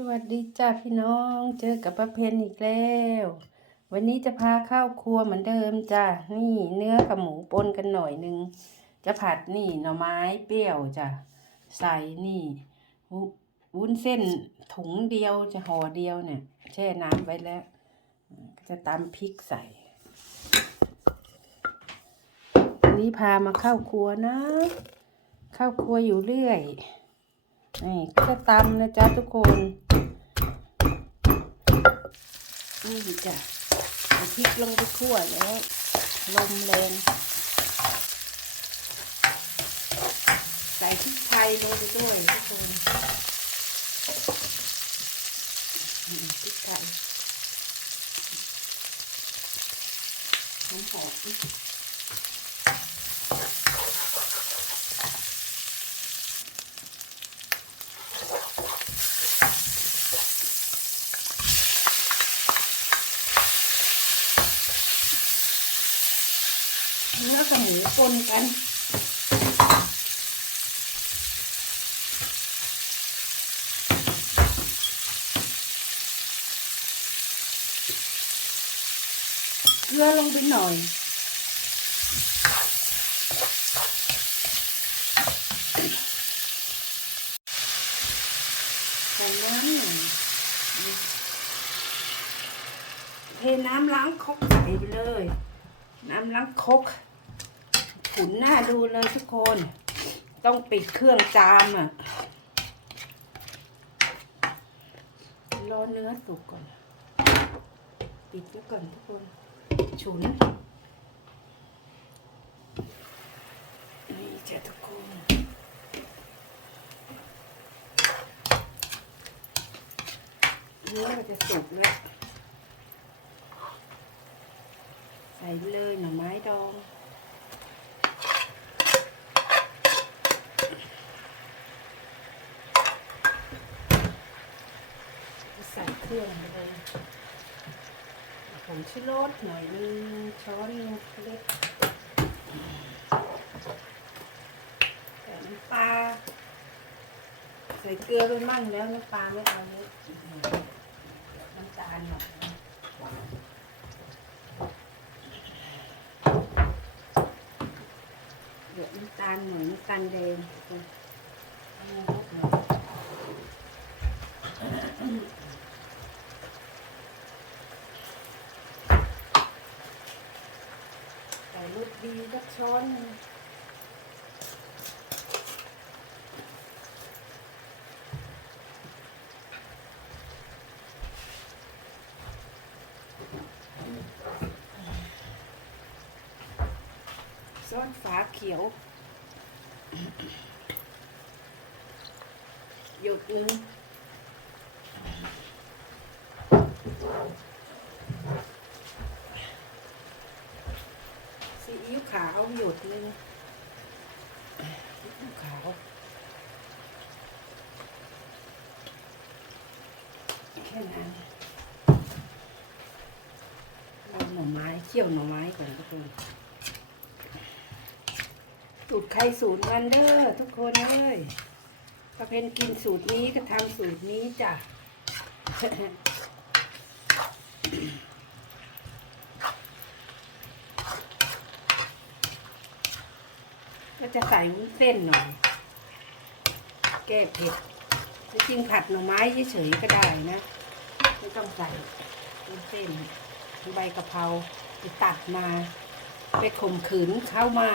สวัสดีจ้าพี่น้องเจอกับป้าเพนอีกแล้ว วันนี้จะพาเข้าครัวเหมือนเดิมจ้านี่เนื้อกับหมูปนกันหน่อยนึง จะผัดนี่หน่อไม้เปรี้ยวจ้ะใส่นี่วุวุ้นเส้นถุงเดียวจะห่อเดียวเนี่ย แช่น้ำไว้แล้ว ก็จะตำพริกใส่วันนี้พามาเข้าครัวนะ เข้าครัวอยู่เรื่อยนี่ก็จะตำนะจ๊ะทุกคน นี่จ้ะพริกลงไปคั่วแล้ว ลมแรงใส่พริกไทยลงไปด้วยทุกคนพริกไทยหอมหอม เนื้อกับหมูปนกันเกลือลงไปหน่อยใส่น้ำหน่อยเทน้ำล้างครกใส่ไปเลย น้ำล้างครก ขุนหน้าดูเลยทุกคน ต้องปิดเครื่องจามอะรอเนื้อสุกก่อน ปิดไว้ก่อนทุกคน ฉุน นี่จ้ะทุกคน เนื้อมันจะสุกแล้ว ใส่เลยหน่อไม้ดอง ใส่ เครื่องไปเลยผงชูรสหน่อยนึงช้อนนึงเล็กใส่น้ำปลาใส่เกลือไปมั่งแล้วน้ำปลาไม่เอาเยอะน้ำตาลหน่อยนะเดี๋ยวน้ำตาลหน่อยน้ำตาลแดงเอามาล ดีสักช้อนหนึ่งซอสฝาเขียว หยดหนึ่ง ซีอิ๊วขาวหยดหนึ่งซีอิ๊วขาวแค่นั้นเอาหน่อไม้เคี่ยวหน่อไม้ก่อนทุกคนสูตรใครสูตรมันเด้อทุกคนเอ้ยถ้าเพนกินสูตรนี้ก็ทำสูตรนี้จ้ะ จะใส่วุ้นเส้นหน่อย แก้เผ็ดจริงๆผัดหน่อไม้เฉยๆก็ได้นะ ไม่ต้องใส่วุ้นเส้นใบกะเพราไปตัดมา ไปข่มขืนเข้ามา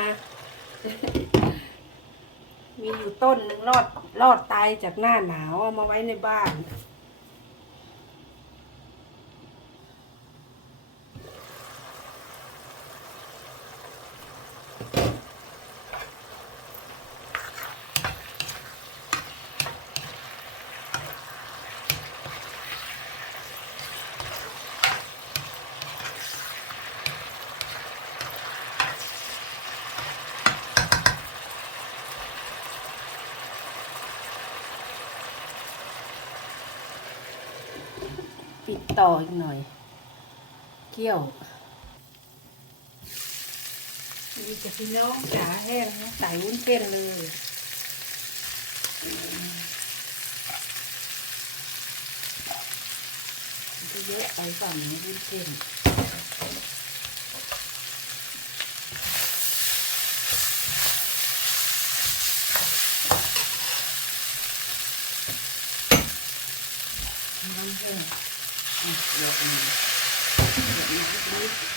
มีอยู่ต้นหนึ่งรอดรอดตายจากหน้าหนาวเอามาไว้ในบ้าน ต่ออีกหน่อย เกี่ยวนี่จะพี่น้องจ๋าแห้งนะใส่วุ้นเส้นเลยเเจะเยอะไปฝั่งนี้วุ้นเส้นน้ำเส้น อ่เยวอันนี้เดี๋ยวนี้นิดๆ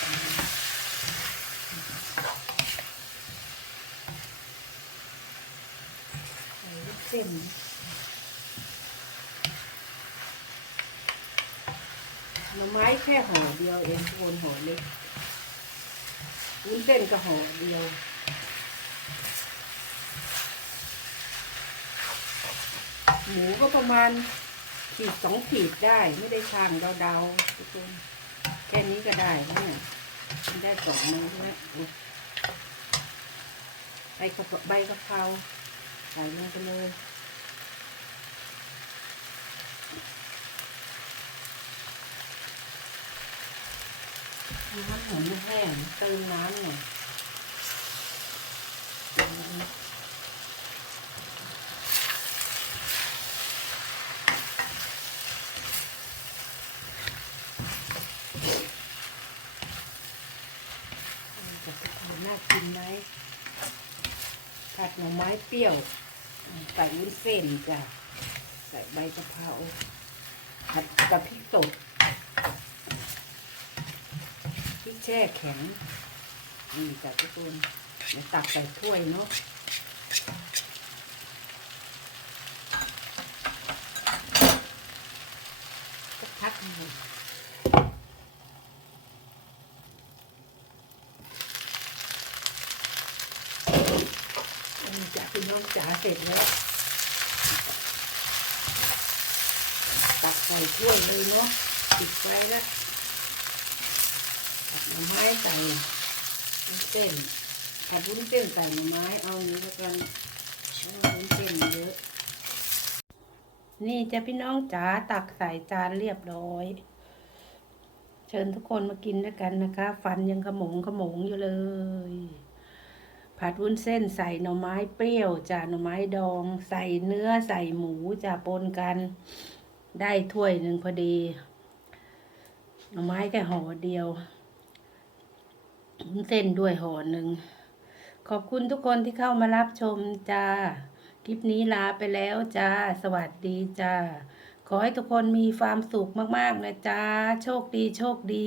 ใส่ลูกเส้นหน่อไม้แค่ห่อเดียวเองทุกคนห่อเล็กวุ้นเส้นก็ห่อเดียวหมูก็ประมาณ ขีดสองขีดได้ไม่ได้ทางเดาๆทุกคนแค่นี้ก็ได้เนี่ยมันได้สองมือแล้วอุ๊ยใบกะเพราใบกระเพราใส่ลงไปเลยน้ำหมูไม่แห้งเติมน้ำหน่อยจะทุกค น่ากินไหมผัดหน่อไม้เปรี้ยว ใส่วุ้นเส้นจ้ะ ใส่ใบกะเพราผัดกับพริกสดพริกแช่แข็งนี่จ้ะทุกคนเดี๋ยวตักใส่ถ้วยเนาะสักพักหนึ่งอันนี้ จะคุณน้องจ๋าเสร็จแล้ว ตักใส่ถ้วยเลยเนาะปิดไว้แล้วผัดหน่อไม้ใส่วุ้นเส้นผัดวุ้นเส้นใส่หน่อไม้เอางนี้แล้วกันเอาวุ้นเส้นเยอะ นี่จะพี่น้องจ๋าตักใส่จานเรียบร้อย เชิญทุกคนมากินด้วยกันนะคะ ฟันยังขมงขมงอยู่เลย ผัดวุ้นเส้นใส่หน่อไม้เปรี้ยวจ้ะหน่อไม้ดอง ใส่เนื้อใส่หมูจะปนกัน ได้ถ้วยหนึ่งพอดี หน่อไม้แค่ห่อเดียววุ้นเส้นด้วยห่อหนึ่งขอบคุณทุกคนที่เข้ามารับชมจ้าคลิปนี้ลาไปแล้วจ้า สวัสดีจ้า ขอให้ทุกคนมีความสุขมากๆนะจ้า โชคดีโชคดี